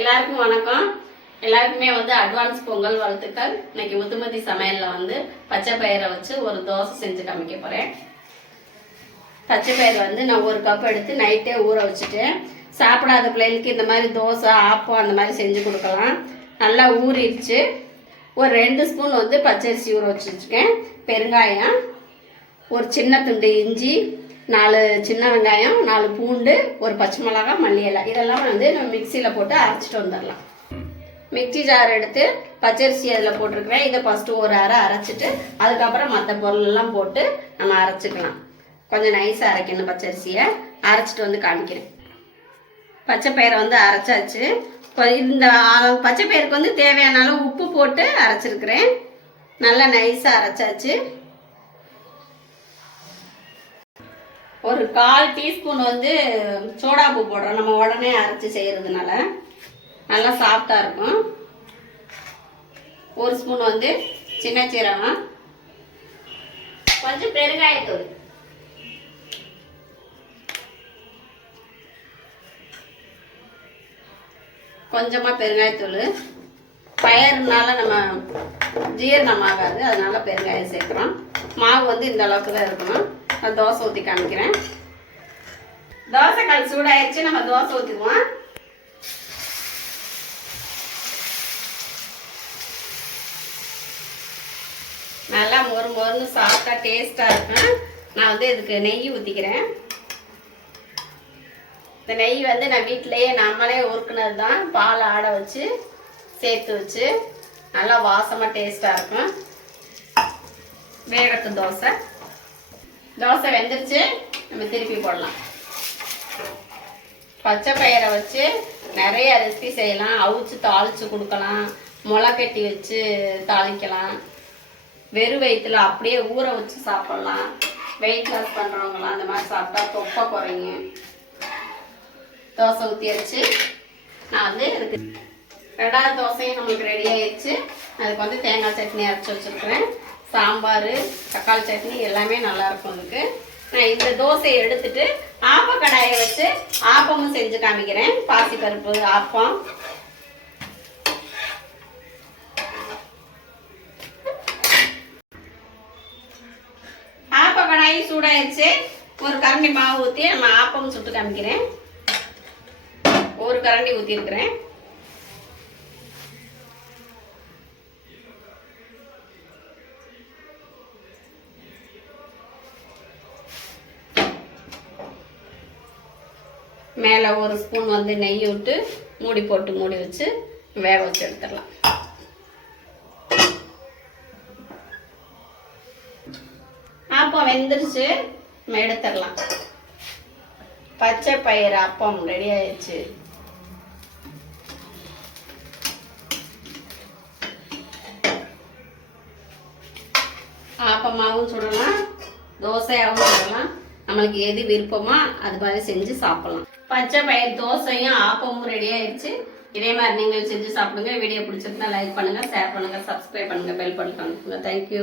எல்லாருக்கும் வணக்கம். எல்லாருக்குமே அட்வான்ஸ் பொங்கல் வாழ்த்துக்கள். இன்னைக்கு முத்துமதி சமையல்ல பச்சை பயிரை வச்சு ஒரு தோசை செஞ்சு காமிக்க போறேன். பச்சை பயிர் நான் ஒரு கப் எடுத்து நைட்டே ஊற வச்சுட்டேன். சாப்பிடாத பிள்ளைகளுக்கு இந்த மாதிரி தோசை ஆப்பம் அந்த மாதிரி செஞ்சு கொடுக்கலாம். நல்லா ஊறிடுச்சு. ஒரு 2 ஸ்பூன் பச்சரிசி ஊற வச்சுருக்கேன். பெருங்காயம், ஒரு சின்ன துண்டு இஞ்சி, 4 சின்ன வெங்காயம், 4 பூண்டு, ஒரு பச்சை மிளகாய், மல்லி இலை, இதெல்லாம் நம்ம மிக்சியில் போட்டு அரைச்சிட்டு வந்துடலாம். மிக்சி ஜார் எடுத்து பச்சரிசி அதில் போட்டிருக்கிறேன். இதை ஃபஸ்ட்டு ஒரு அரை அரைச்சிட்டு அதுக்கப்புறம் மற்ற பொருளெல்லாம் போட்டு நம்ம அரைச்சிக்கலாம். கொஞ்சம் நைஸாக அரைக்கணும். பச்சரிசியை அரைச்சிட்டு காமிக்கிறேன். பச்சை பயிரை அரைச்சாச்சு. இந்த பச்சை பயிருக்கு தேவையான அளவு உப்பு போட்டு அரைச்சிருக்கிறேன். நல்லா நைஸாக அரைச்சாச்சு. ஒரு 1/4 டீஸ்பூன் சோடாப்பூ போடுறோம். நம்ம உடனே அரைச்சி செய்கிறதுனால நல்லா சாஃப்டாக இருக்கும். 1 ஸ்பூன் சின்ன சீரகம், கொஞ்சம் பெருங்காயத்தூள், கொஞ்சமாக பெருங்காயத்தூள். பயறுனால நம்ம ஜீரணம் ஆகாது, அதனால பெருங்காயம் சேர்க்குறோம். மாவு இந்த அளவுக்கு தான் இருக்கணும். தோசை ஊற்றி காமிக்கிறேன். தோசை கல் சூடாயிடுச்சு. நம்ம தோசை ஊற்றிக்குவோம். நல்லா மொறு மொறுன்னு சாப்பிட்டா டேஸ்டாக இருக்கும். நான் இதுக்கு நெய் ஊற்றிக்கிறேன். இந்த நெய் நான் வீட்டிலையே நம்மளே உருக்குனது தான். பால் ஆட வச்சு சேர்த்து வச்சு நல்லா வாசமாக டேஸ்டாக இருக்கும். வேகத்து தோசை வெந்துருச்சு. நம்ம திருப்பி போடலாம். பச்சை பயிரை வச்சு நிறைய ரெசிபி செய்யலாம். அவிச்சு தாளித்து கொடுக்கலாம், முளை கட்டி வச்சு தாளிக்கலாம், வெறும் வயிற்றுல அப்படியே ஊற வச்சு சாப்பிட்லாம். வெயிட் லாஸ் பண்ணுறவங்களாம் அந்த மாதிரி சாப்பிட்டா தொப்பை குறைங்க. தோசை ஊற்றி வச்சு நான் இதுக்கு 2வது தோசையும் நம்மளுக்கு ரெடி ஆயிடுச்சு. அதுக்கு தேங்காய் சட்னி அரைச்சி வச்சுருக்கிறேன். சாம்பார், தக்காளி சட்னி எல்லாமே நல்லாயிருக்கும். அதுக்கு நான் இந்த தோசையை எடுத்துட்டு ஆப்ப கடாயை வச்சு ஆப்பமும் செஞ்சு காமிக்கிறேன். பாசிப்பருப்பு ஆப்பம். ஆப்ப கடாயி சூடாயிடுச்சு. ஒரு கரண்டி மாவு ஊற்றி நம்ம ஆப்பமும் சுட்டு காமிக்கிறேன். ஒரு கரண்டி ஊற்றிருக்கிறேன். மேலே 1 ஸ்பூன் நெய் விட்டு மூடி போட்டு மூடி வச்சு வேக வச்சு எடுத்துடலாம். ஆப்பம் வெந்துருச்சு. நம்ம எடுத்துடலாம். பச்சை பயிறு அப்பம் ரெடி ஆயிடுச்சு. ஆப்பமாகவும் சுடலாம், தோசையாகவும் சுடலாம். நம்மளுக்கு எது விருப்பமோ அது மாதிரி செஞ்சு சாப்பிடலாம். பச்சை பயிர் தோசையும் ஆப்பமும் ரெடி ஆயிடுச்சு. இதே மாதிரி நீங்கள் செஞ்சு சாப்பிடுங்க. வீடியோ பிடிச்சிருந்தா லைக் பண்ணுங்க, ஷேர் பண்ணுங்க, சப்ஸ்கிரைப் பண்ணுங்க, பெல் பட்டன் பண்ணுங்க. தேங்க்யூ.